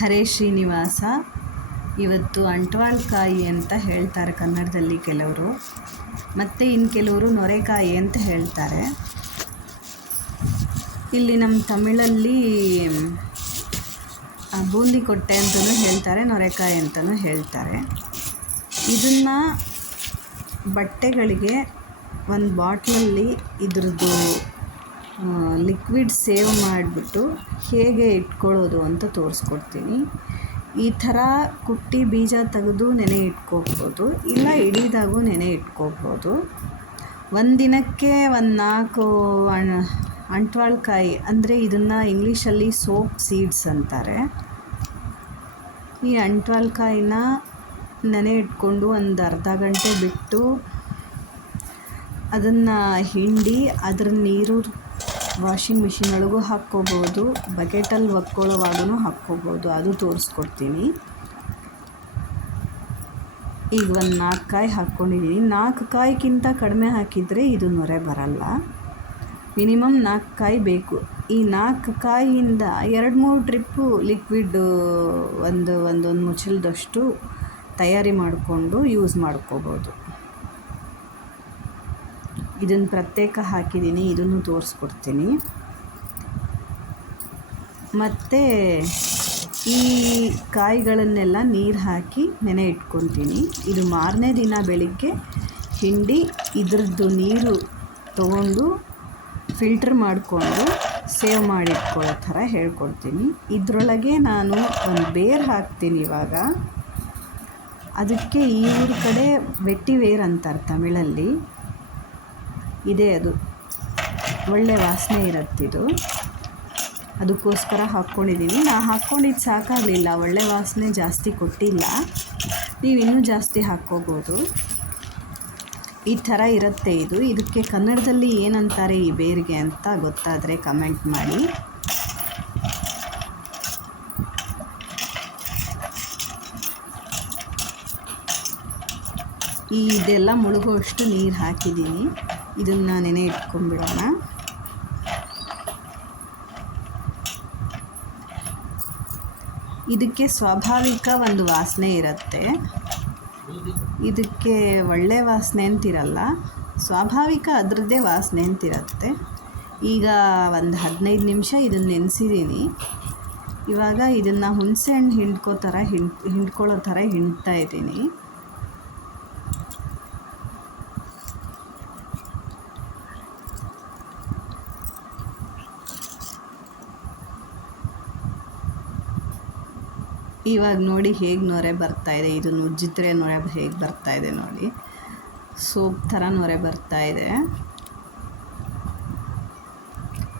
ಹರೇ ಶ್ರೀನಿವಾಸ. ಇವತ್ತು ಅಂಟ್ವಾಳಕಾಯಿ ಅಂತ ಹೇಳ್ತಾರೆ ಕನ್ನಡದಲ್ಲಿ ಕೆಲವರು, ಮತ್ತು ಇನ್ನು ಕೆಲವರು ನೊರೆಕಾಯಿ ಅಂತ ಹೇಳ್ತಾರೆ. ಇಲ್ಲಿ ನಮ್ಮ ತಮಿಳಲ್ಲಿ ಬೂಂದಿ ಕೊಟ್ಟೆ ಅಂತಲೂ ಹೇಳ್ತಾರೆ, ನೊರೆಕಾಯಿ ಅಂತಲೂ ಹೇಳ್ತಾರೆ. ಇದನ್ನು ಬಟ್ಟೆಗಳಿಗೆ ಒಂದು ಬಾಟ್ಲಲ್ಲಿ ಇದ್ರದ್ದು ಲಿಕ್ವಿಡ್ ಸೇವ್ ಮಾಡಿಬಿಟ್ಟು ಹೇಗೆ ಇಟ್ಕೊಳ್ಳೋದು ಅಂತ ತೋರಿಸ್ಕೊಡ್ತೀನಿ. ಈ ಥರ ಕುಟ್ಟಿ ಬೀಜ ತೆಗೆದು ನೆನೆ ಇಟ್ಕೋಬೋದು, ಇಲ್ಲ ಇಡೀದಾಗೂ ನೆನೆ ಇಟ್ಕೋಬೋದು. ಒಂದು ದಿನಕ್ಕೆ ಒಂದು 4 ಅಂಟ್ವಾಳಕಾಯಿ, ಅಂದರೆ ಇದನ್ನು ಇಂಗ್ಲೀಷಲ್ಲಿ ಸೋಪ್ ಸೀಡ್ಸ್ ಅಂತಾರೆ. ಈ ಅಂಟ್ವಾಳಕಾಯಿನ ನೆನೆ ಇಟ್ಕೊಂಡು ಒಂದು ಅರ್ಧ ಗಂಟೆ ಬಿಟ್ಟು ಅದನ್ನು ಹಿಂಡಿ ಅದ್ರ ನೀರು ವಾಷಿಂಗ್ ಮಿಷಿನ್ ಒಳಗೂ ಹಾಕ್ಕೋಬೋದು, ಬಕೆಟಲ್ಲಿ ಒಕ್ಕೊಳ್ಳೋವಾಗೂ ಹಾಕ್ಕೋಬೋದು, ಅದು ತೋರಿಸ್ಕೊಡ್ತೀನಿ. ಈಗ ಒಂದು 4 ಕಾಯಿ ಹಾಕ್ಕೊಂಡಿದ್ದೀನಿ. 4 ಕಾಯಿಗಿಂತ ಕಡಿಮೆ ಹಾಕಿದರೆ ಇದು ನೊರೆ ಬರಲ್ಲ. ಮಿನಿಮಮ್ 4 ಕಾಯಿ ಬೇಕು. ಈ 4 ಕಾಯಿಯಿಂದ 2-3 ಟ್ರಿಪ್ಪು ಲಿಕ್ವಿಡ್ ಒಂದು ಮುಚ್ಚಳದಷ್ಟು ತಯಾರಿ ಮಾಡಿಕೊಂಡು ಯೂಸ್ ಮಾಡ್ಕೋಬೋದು. ಇದನ್ನು ಪ್ರತ್ಯೇಕ ಹಾಕಿದ್ದೀನಿ, ಇದನ್ನು ತೋರಿಸ್ಕೊಡ್ತೀನಿ. ಮತ್ತು ಈ ಕಾಯಿಗಳನ್ನೆಲ್ಲ ನೀರು ಹಾಕಿ ನೆನೆ ಇಟ್ಕೊತೀನಿ. ಇದು ಮಾರನೇ ದಿನ ಬೆಳಿಗ್ಗೆ ಹಿಂಡಿ ಇದ್ರದ್ದು ನೀರು ತಗೊಂಡು ಫಿಲ್ಟ್ರ್ ಮಾಡಿಕೊಂಡು ಸೇವ್ ಮಾಡಿಟ್ಕೊಳ್ಳೋ ಥರ ಹೇಳ್ಕೊಡ್ತೀನಿ. ಇದರೊಳಗೆ ನಾನು ಒಂದು ಬೇರು ಹಾಕ್ತೀನಿ ಇವಾಗ. ಅದಕ್ಕೆ ಈ ಊರ ಕಡೆ ವೆಟ್ಟಿವೇರ್ ಅಂತಾರೆ ತಮಿಳಲ್ಲಿ. ಇದೆ, ಅದು ಒಳ್ಳೆ ವಾಸನೆ ಇರುತ್ತಿದು, ಅದಕ್ಕೋಸ್ಕರ ಹಾಕ್ಕೊಂಡಿದ್ದೀನಿ. ನಾನು ಹಾಕ್ಕೊಂಡಿದ್ದು ಸಾಕಾಗಲಿಲ್ಲ, ಒಳ್ಳೆ ವಾಸನೆ ಜಾಸ್ತಿ ಕೊಟ್ಟಿಲ್ಲ. ನೀವು ಇನ್ನೂ ಜಾಸ್ತಿ ಹಾಕ್ಕೋಬೋದು. ಈ ಥರ ಇರುತ್ತೆ ಇದು. ಇದಕ್ಕೆ ಕನ್ನಡದಲ್ಲಿ ಏನಂತಾರೆ ಈ ಬೇರಿಗೆ ಅಂತ ಗೊತ್ತಾದರೆ ಕಮೆಂಟ್ ಮಾಡಿ. ಇದೆಲ್ಲ ಮುಳುಗುವಷ್ಟು ನೀರು ಹಾಕಿದ್ದೀನಿ. ಇದನ್ನು ನೆನೆ ಇಟ್ಕೊಂಡ್ಬಿಡೋಣ. ಇದಕ್ಕೆ ಸ್ವಾಭಾವಿಕ ಒಂದು ವಾಸನೆ ಇರುತ್ತೆ. ಇದಕ್ಕೆ ಒಳ್ಳೆ ವಾಸನೆ ಅಂತಿರಲ್ಲ, ಸ್ವಾಭಾವಿಕ ಅದರದ್ದೇ ವಾಸನೆ ಅಂತಿರುತ್ತೆ. ಈಗ ಒಂದು 15 ನಿಮಿಷ ಇದನ್ನು ನೆನೆಸಿದ್ದೀನಿ. ಇವಾಗ ಇದನ್ನು ಹುಣಸೆ ಹಣ್ಣು ಹಿಂಡ್ಕೊಳ್ಳೋ ಥರ ಹಿಂಡ್ತಾ ಇದ್ದೀನಿ. ಇವಾಗ ನೋಡಿ ಹೇಗೆ ನೊರೆ ಬರ್ತಾಯಿದೆ. ಇದನ್ನು ಉಜ್ಜಿದ್ರೆ ನೊರೆ ಹೇಗೆ ಬರ್ತಾಯಿದೆ ನೋಡಿ, ಸೋಪ್ ಥರ ನೊರೆ ಬರ್ತಾಯಿದೆ.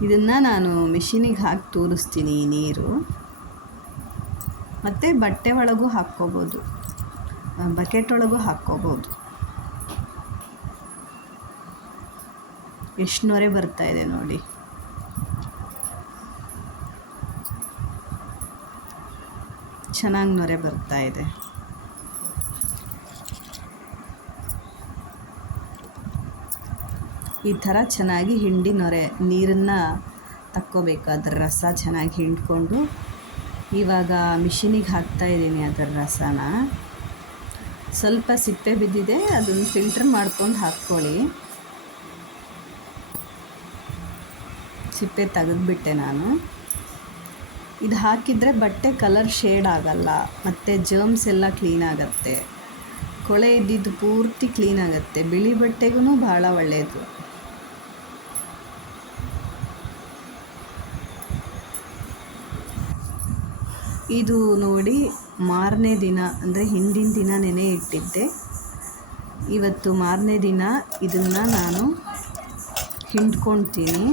ಇದನ್ನು ನಾನು ಮಿಷಿನಿಗೆ ಹಾಕಿ ತೋರಿಸ್ತೀನಿ ಈ ನೀರು. ಮತ್ತು ಬಟ್ಟೆ ಒಳಗೂ ಹಾಕ್ಕೋಬೋದು, ಬಕೆಟ್ ಒಳಗೂ ಹಾಕ್ಕೋಬೋದು. ಎಷ್ಟು ನೊರೆ ಬರ್ತಾಯಿದೆ ನೋಡಿ. ಚೆನ್ನಾಗಿ ನೊರೆ ಬರ್ತಾಯಿದೆ. ಈ ಥರ ಚೆನ್ನಾಗಿ ಹಿಂಡಿ ನೀರನ್ನು ತಕ್ಕೋಬೇಕು. ಅದರ ರಸ ಚೆನ್ನಾಗಿ ಹಿಂಡ್ಕೊಂಡು ಇವಾಗ ಮಿಷಿನಿಗೆ ಹಾಕ್ತಾಯಿದ್ದೀನಿ ಅದರ ರಸನ. ಸ್ವಲ್ಪ ಸಿಪ್ಪೆ ಬಿದ್ದಿದೆ, ಅದನ್ನು ಫಿಲ್ಟ್ರ್ ಮಾಡ್ಕೊಂಡು ಹಾಕ್ಕೊಳ್ಳಿ. ಸಿಪ್ಪೆ ತೆಗೆದುಬಿಟ್ಟೆ ನಾನು. ಇದು ಹಾಕಿದರೆ ಬಟ್ಟೆ ಕಲರ್ ಶೇಡ್ ಆಗಲ್ಲ, ಮತ್ತು ಜರ್ಮ್ಸ್ ಎಲ್ಲ ಕ್ಲೀನ್ ಆಗುತ್ತೆ. ಕೊಳೆ ಇದ್ದಿದ್ದು ಪೂರ್ತಿ ಕ್ಲೀನ್ ಆಗುತ್ತೆ. ಬಿಳಿ ಬಟ್ಟೆಗೂ ಭಾಳ ಒಳ್ಳೆಯದು. ಇದು ನೋಡಿ, ಮಾರನೇ ದಿನ ಅಂದರೆ ಹಿಂದಿನ ದಿನ ನೆನೆ ಇಟ್ಟಿದ್ದೆ. ಇವತ್ತು ಮಾರನೇ ದಿನ ಇದನ್ನು ನಾನು ಹಿಂಡ್ಕೊಳ್ತೀನಿ.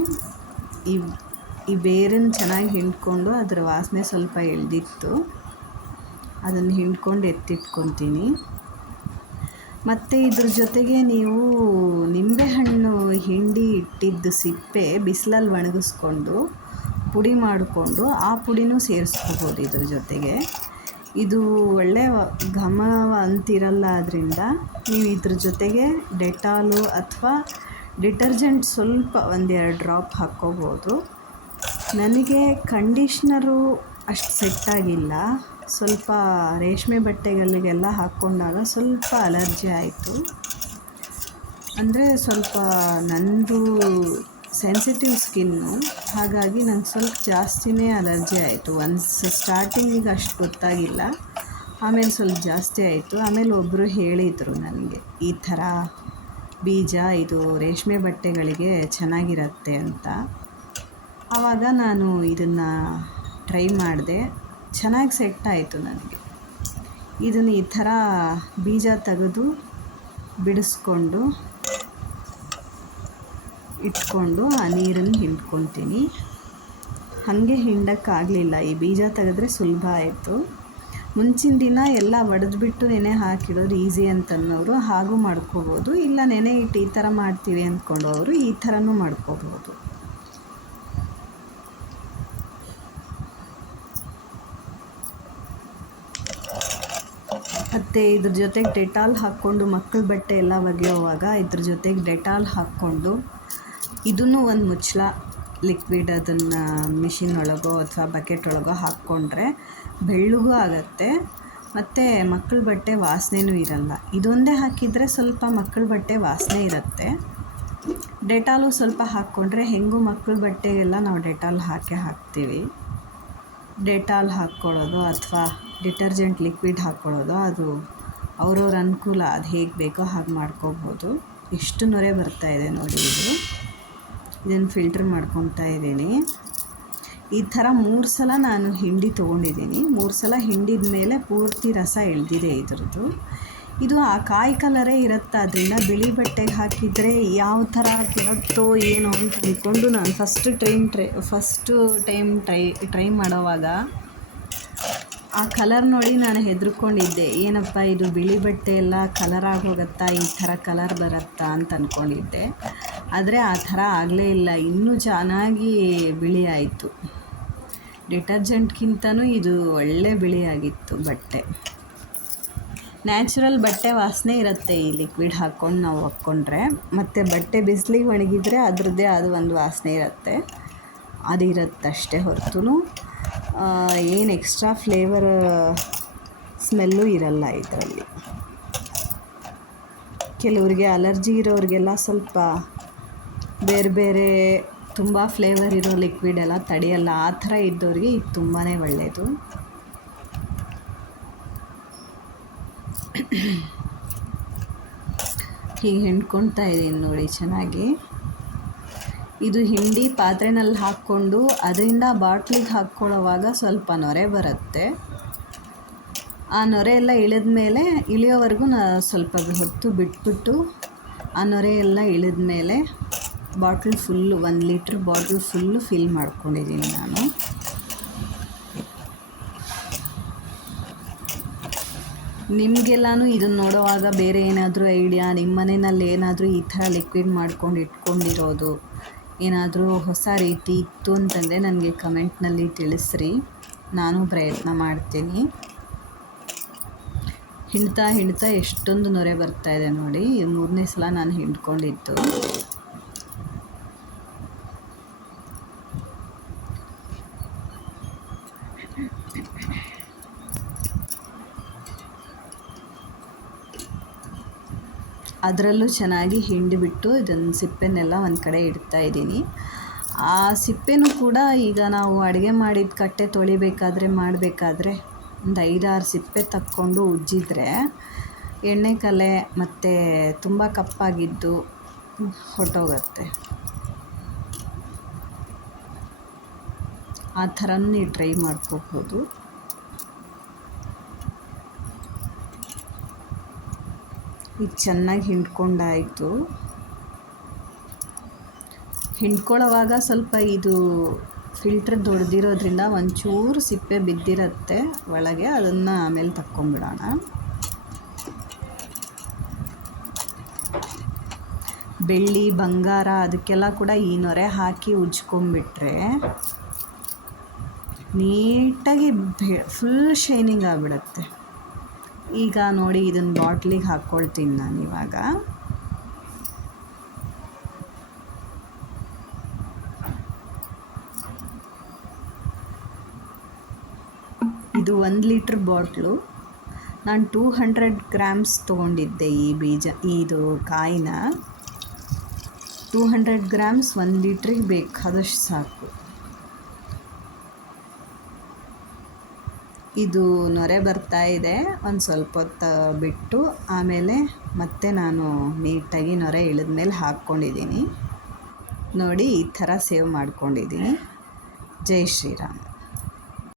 ಈ ಬೇರನ್ನು ಚೆನ್ನಾಗಿ ಹಿಂಡ್ಕೊಂಡು ಅದರ ವಾಸನೆ ಸ್ವಲ್ಪ ಎಳೆದಿತ್ತು, ಅದನ್ನು ಹಿಂಡ್ಕೊಂಡು ಎತ್ತಿಟ್ಕೊತೀನಿ. ಮತ್ತು ಇದ್ರ ಜೊತೆಗೆ ನೀವು ನಿಂಬೆಹಣ್ಣು ಹಿಂಡಿ ಇಟ್ಟಿದ್ದು ಸಿಪ್ಪೆ ಬಿಸಿಲಲ್ಲಿ ಒಣಗಿಸ್ಕೊಂಡು ಪುಡಿ ಮಾಡಿಕೊಂಡು ಆ ಪುಡಿನೂ ಸೇರಿಸ್ಕೋಬೋದು ಇದ್ರ ಜೊತೆಗೆ. ಇದು ಒಳ್ಳೆಯ ಘಮ ಅಂತಿರಲ್ಲ, ಅದರಿಂದ ನೀವು ಇದ್ರ ಜೊತೆಗೆ ಡೆಟಾಲು ಅಥವಾ ಡಿಟರ್ಜೆಂಟ್ ಸ್ವಲ್ಪ 1-2 ಡ್ರಾಪ್ ಹಾಕ್ಕೋಬೋದು. ನನಗೆ ಕಂಡೀಷ್ನರು ಅಷ್ಟು ಸೆಟ್ಟಾಗಿಲ್ಲ. ಸ್ವಲ್ಪ ರೇಷ್ಮೆ ಬಟ್ಟೆಗಳಿಗೆಲ್ಲ ಹಾಕ್ಕೊಂಡಾಗ ಸ್ವಲ್ಪ ಅಲರ್ಜಿ ಆಯಿತು. ಅಂದರೆ ಸ್ವಲ್ಪ ನನ್ನದು ಸೆನ್ಸಿಟಿವ್ ಸ್ಕಿನ್ನು, ಹಾಗಾಗಿ ನಂಗೆ ಸ್ವಲ್ಪ ಜಾಸ್ತಿನೇ ಅಲರ್ಜಿ ಆಯಿತು. ಸ್ಟಾರ್ಟಿಂಗಿಗೆ ಅಷ್ಟು ಗೊತ್ತಾಗಿಲ್ಲ, ಆಮೇಲೆ ಸ್ವಲ್ಪ ಜಾಸ್ತಿ ಆಯಿತು. ಆಮೇಲೆ ಒಬ್ಬರು ಹೇಳಿದರು ನನಗೆ, ಈ ಥರ ಬೀಜ ಇದು ರೇಷ್ಮೆ ಬಟ್ಟೆಗಳಿಗೆ ಚೆನ್ನಾಗಿರುತ್ತೆ ಅಂತ. ಆವಾಗ ನಾನು ಇದನ್ನು ಟ್ರೈ ಮಾಡಿದೆ, ಚೆನ್ನಾಗಿ ಸೆಟ್ ಆಯಿತು ನನಗೆ. ಇದನ್ನು ಈ ಥರ ಬೀಜ ತೆಗೆದು ಬಿಡಿಸ್ಕೊಂಡು ಇಟ್ಕೊಂಡು ಆ ನೀರನ್ನು ಹಿಂಡ್ಕೊತೀನಿ. ಹಾಗೆ ಹಿಂಡೋಕ್ಕಾಗಲಿಲ್ಲ, ಈ ಬೀಜ ತೆಗೆದ್ರೆ ಸುಲಭ ಆಯಿತು. ಮುಂಚಿನ ದಿನ ಎಲ್ಲ ಒಡೆದ್ಬಿಟ್ಟು ನೆನೆ ಹಾಕಿಡೋದು ಈಸಿ ಅಂತನ್ನೋರು ಹಾಗೂ ಮಾಡ್ಕೋಬೋದು, ಇಲ್ಲ ನೆನೆ ಇಟ್ಟು ಈ ಥರ ಮಾಡ್ತೀವಿ ಅಂದ್ಕೊಂಡವರು ಈ ಥರನೂ ಮಾಡ್ಕೋಬೋದು. ಮತ್ತು ಇದ್ರ ಜೊತೆಗೆ ಡೆಟಾಲ್ ಹಾಕ್ಕೊಂಡು ಮಕ್ಕಳ ಬಟ್ಟೆ ಎಲ್ಲ ಒಗೆಯೋವಾಗ ಇದ್ರ ಜೊತೆಗೆ ಡೆಟಾಲ್ ಹಾಕ್ಕೊಂಡು, ಇದನ್ನು ಒಂದು ಮುಚ್ಚಳ ಲಿಕ್ವಿಡ್ ಅದನ್ನು ಮಿಷಿನ್ ಒಳಗೋ ಅಥವಾ ಬಕೆಟ್ ಒಳಗೋ ಹಾಕ್ಕೊಂಡ್ರೆ ಬೆಳ್ಳಗೂ ಆಗುತ್ತೆ, ಮತ್ತು ಮಕ್ಕಳ ಬಟ್ಟೆ ವಾಸನೆಯೂ ಇರಲ್ಲ. ಇದೊಂದೇ ಹಾಕಿದರೆ ಸ್ವಲ್ಪ ಮಕ್ಕಳ ಬಟ್ಟೆ ವಾಸನೆ ಇರುತ್ತೆ. ಡೆಟಾಲು ಸ್ವಲ್ಪ ಹಾಕ್ಕೊಂಡ್ರೆ ಹೆಂಗೂ ಮಕ್ಕಳ ಬಟ್ಟೆಗೆಲ್ಲ ನಾವು ಡೆಟಾಲ್ ಹಾಕ್ತೀವಿ. ಡೆಟಾಲ್ ಹಾಕ್ಕೊಳ್ಳೋದು ಅಥವಾ ಡಿಟರ್ಜೆಂಟ್ ಲಿಕ್ವಿಡ್ ಹಾಕ್ಕೊಳ್ಳೋದು ಅದು ಅವ್ರವ್ರ ಅನುಕೂಲ, ಅದು ಹೇಗೆ ಬೇಕೋ ಹಾಗೆ ಮಾಡ್ಕೋಬೋದು. ಎಷ್ಟು ನೊರೆ ಬರ್ತಾಯಿದೆ ನೋಡಿ. ಇದನ್ನು ಫಿಲ್ಟ್ರ್ ಮಾಡ್ಕೊತಾ ಇದ್ದೀನಿ. ಈ ಥರ 3 ಸಲ ನಾನು ಹಿಂಡಿ ತೊಗೊಂಡಿದ್ದೀನಿ. 3 ಸಲ ಹಿಂಡಿದ ಮೇಲೆ ಪೂರ್ತಿ ರಸ ಇಳಿದಿದೆ ಇದ್ರದ್ದು. ಇದು ಆ ಕಾಯಿ ಕಲರೇ ಇರುತ್ತೆ, ಅದರಿಂದ ಬಿಳಿ ಬಟ್ಟೆಗೆ ಹಾಕಿದರೆ ಯಾವ ಥರ ಇರುತ್ತೋ ಏನೋ ಅಂತ ಅಂದ್ಕೊಂಡು ನಾನು ಫಸ್ಟು ಟೈಮ್ ಟ್ರೈ ಮಾಡೋವಾಗ ಆ ಕಲರ್ ನೋಡಿ ನಾನು ಹೆದರ್ಕೊಂಡಿದ್ದೆ, ಏನಪ್ಪ ಇದು ಬಿಳಿ ಬಟ್ಟೆ ಎಲ್ಲ ಕಲರ್ ಆಗೋಗುತ್ತಾ, ಈ ಥರ ಕಲರ್ ಬರುತ್ತಾ ಅಂತ ಅಂದ್ಕೊಂಡಿದ್ದೆ. ಆದರೆ ಆ ಥರ ಆಗಲೇ ಇಲ್ಲ, ಇನ್ನೂ ಚೆನ್ನಾಗಿ ಬಿಳಿ ಆಯಿತು. ಡಿಟರ್ಜೆಂಟ್ಗಿಂತನೂ ಇದು ಒಳ್ಳೆ ಬಿಳಿಯಾಗಿತ್ತು ಬಟ್ಟೆ. ನ್ಯಾಚುರಲ್ ಬಟ್ಟೆ ವಾಸನೆ ಇರುತ್ತೆ ಈ ಲಿಕ್ವಿಡ್ ಹಾಕ್ಕೊಂಡು ನಾವು ಒಕ್ಕೊಂಡ್ರೆ. ಮತ್ತು ಬಟ್ಟೆ ಬಿಸಿಲಿಗೆ ಒಣಗಿದರೆ ಅದರದ್ದೇ ಆದ ಒಂದು ವಾಸನೆ ಇರುತ್ತೆ, ಅದಿರುತ್ತಷ್ಟೇ ಹೊರತು ಏನು ಎಕ್ಸ್ಟ್ರಾ ಫ್ಲೇವರ್ ಸ್ಮೆಲ್ಲು ಇರಲ್ಲ ಇದರಲ್ಲಿ. ಕೆಲವರಿಗೆ ಅಲರ್ಜಿ ಇರೋರಿಗೆಲ್ಲ ಸ್ವಲ್ಪ ಬೇರೆ ಬೇರೆ ತುಂಬ ಫ್ಲೇವರ್ ಇರೋ ಲಿಕ್ವಿಡ್ ಎಲ್ಲ ತಡೆಯಲ್ಲ, ಆ ಥರ ಇದ್ದವ್ರಿಗೆ ಇದು ತುಂಬಾ ಒಳ್ಳೆಯದು. ಹೀಗೆ ಹಿಂಡ್ಕೊಳ್ತಾ ಇದ್ದೀನಿ ನೋಡಿ ಚೆನ್ನಾಗಿ. ಇದು ಹಿಂಡಿ ಪಾತ್ರೆನಲ್ಲಿ ಹಾಕ್ಕೊಂಡು ಅದರಿಂದ ಬಾಟ್ಲಿಗೆ ಹಾಕ್ಕೊಳ್ಳೋವಾಗ ಸ್ವಲ್ಪ ನೊರೆ ಬರುತ್ತೆ. ಆ ನೊರೆ ಎಲ್ಲ ಇಳಿದ ಮೇಲೆ ಇಳಿಯೋವರೆಗೂ ಸ್ವಲ್ಪ ಹೊತ್ತು ಬಿಟ್ಬಿಟ್ಟು ಆ ನೊರೆ ಎಲ್ಲ ಇಳಿದ ಮೇಲೆ bottle full 1 litre bottle full fill ಮಾಡ್ಕೊಂಡಿದ್ದೀನಿ ನಾನು. ನಿಮಗೆಲ್ಲನೂ ಇದನ್ನು ನೋಡುವಾಗ ಬೇರೆ ಏನಾದರೂ ಐಡಿಯಾ, ನಿಮ್ಮ ಮನೆಯಲ್ಲಿ ಏನಾದರೂ ಈ ಥರ ಲಿಕ್ವಿಡ್ ಮಾಡ್ಕೊಂಡು ಇಟ್ಕೊಂಡಿರೋದು ಏನಾದರೂ ಹೊಸ ರೀತಿ ಇತ್ತು ಅಂತಂದರೆ ನನಗೆ ಕಮೆಂಟ್ನಲ್ಲಿ ತಿಳಿಸ್ರಿ, ನಾನು ಪ್ರಯತ್ನ ಮಾಡ್ತೀನಿ. ಹಿಂಡ್ತಾ ಎಷ್ಟೊಂದು ನೊರೆ ಬರ್ತಾಯಿದೆ ನೋಡಿ. ಇದು 3ನೇ ಸಲ ನಾನು ಹಿಂಡ್ಕೊಂಡಿದ್ದು. ಅದರಲ್ಲೂ ಚೆನ್ನಾಗಿ ಹಿಂಡಿಬಿಟ್ಟು ಇದನ್ನು ಸಿಪ್ಪೆನೆಲ್ಲ ಒಂದು ಕಡೆ ಇಡ್ತಾ ಇದ್ದೀನಿ. ಆ ಸಿಪ್ಪೆನೂ ಕೂಡ ಈಗ ನಾವು ಅಡುಗೆ ಮಾಡಿದ ಕಟ್ಟೆ ಮಾಡಬೇಕಾದ್ರೆ ಒಂದು 5-6 ಸಿಪ್ಪೆ ತಕ್ಕೊಂಡು ಉಜ್ಜಿದ್ರೆ ಎಣ್ಣೆ ಕಲೆ ಮತ್ತು ತುಂಬ ಕಪ್ಪಾಗಿದ್ದು ಹೊರಟೋಗುತ್ತೆ. ಆ ಥರನೂ ನೀವು ಟ್ರೈ ಮಾಡ್ಕೋಬೋದು. ಈಗ ಚೆನ್ನಾಗಿ ಹಿಂಡ್ಕೊಂಡಾಯಿತು. ಹಿಂಡ್ಕೊಳ್ಳೋವಾಗ ಸ್ವಲ್ಪ ಇದು ಫಿಲ್ಟ್ರ್ ದೊಡ್ಡದಿರೋದ್ರಿಂದ ಒಂಚೂರು ಸಿಪ್ಪೆ ಬಿದ್ದಿರುತ್ತೆ ಒಳಗೆ, ಅದನ್ನು ಆಮೇಲೆ ತಕ್ಕೊಂಬಿಡೋಣ. ಬೆಳ್ಳಿ ಬಂಗಾರ ಅದಕ್ಕೆಲ್ಲ ಕೂಡ ಈ ನೊರೆ ಹಾಕಿ ಉಜ್ಕೊಂಬಿಟ್ರೆ ನೀಟಾಗಿ ಫುಲ್ ಶೈನಿಂಗ್ ಆಗಿಬಿಡುತ್ತೆ. ಈಗ ನೋಡಿ ಇದನ್ನು ಬಾಟ್ಲಿಗೆ ಹಾಕ್ಕೊಳ್ತೀನಿ ನಾನು ಇವಾಗ. ಇದು 1 ಲೀಟ್ರ್ ಬಾಟ್ಲು. ನಾನು 200 ಗ್ರಾಮ್ಸ್ ತೊಗೊಂಡಿದ್ದೆ ಈ ಬೀಜ, ಇದು ಕಾಯಿನ. 200 ಗ್ರಾಮ್ಸ್ 1 ಲೀಟ್ರಿಗೆ ಬೇಕಾದಷ್ಟು ಸಾಕು. ಇದು ನೊರೆ ಬರ್ತಾ ಇದೆ. ಒಂದು ಸ್ವಲ್ಪ ಹೊತ್ತು ಬಿಟ್ಟು ಆಮೇಲೆ ಮತ್ತೆ ನಾನು ನೀಟಾಗಿ ನೊರೆ ಇಳಿದ ಮೇಲೆ ಹಾಕ್ಕೊಂಡಿದ್ದೀನಿ. ನೋಡಿ, ಈ ಥರ ಸೇವ್ ಮಾಡ್ಕೊಂಡಿದ್ದೀನಿ. ಜೈ ಶ್ರೀರಾಮ್.